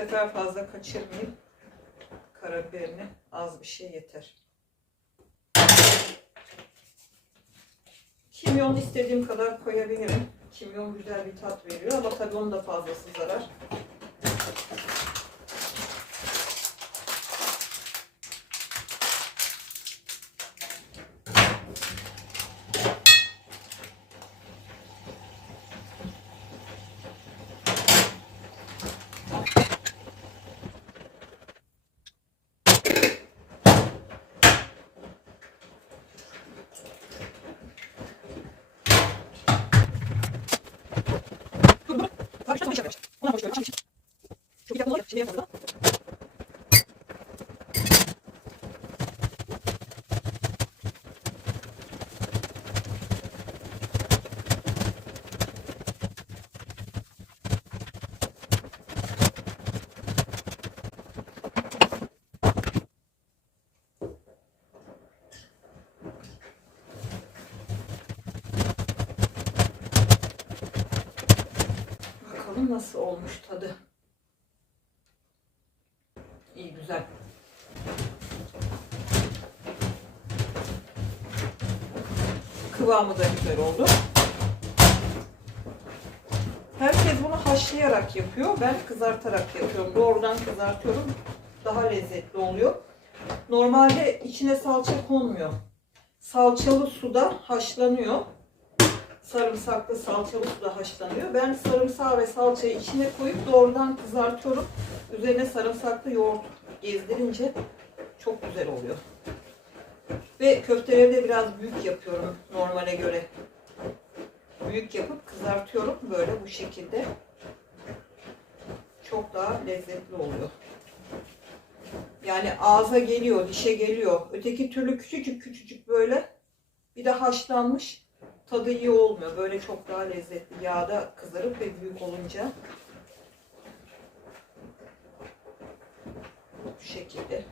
sefer fazla kaçırmayayım. Karabiberini az bir şey yeter. Kimyon istediğim kadar koyabilirim. Kimyon güzel bir tat veriyor ama tabii onun da fazlası zarar. Bakalım nasıl olmuş tadı. İyi güzel. Kıvamı da güzel oldu. Herkes bunu haşlayarak yapıyor. Ben kızartarak yapıyorum. Doğrudan kızartıyorum. Daha lezzetli oluyor. Normalde içine salça konmuyor. Salçalı suda haşlanıyor sarımsaklı salçalı suda haşlanıyor. Ben sarımsağı ve salçayı içine koyup doğrudan kızartıyorum. Üzerine sarımsaklı yoğurt gezdirince çok güzel oluyor. Ve köfteleri de biraz büyük yapıyorum normale göre. Büyük yapıp kızartıyorum böyle bu şekilde. Çok daha lezzetli oluyor. Yani ağza geliyor, dişe geliyor. Öteki türlü küçücük küçücük böyle. Bir de haşlanmış tadı iyi olmuyor. Böyle çok daha lezzetli. Yağda kızarıp ve büyük olunca şekilde.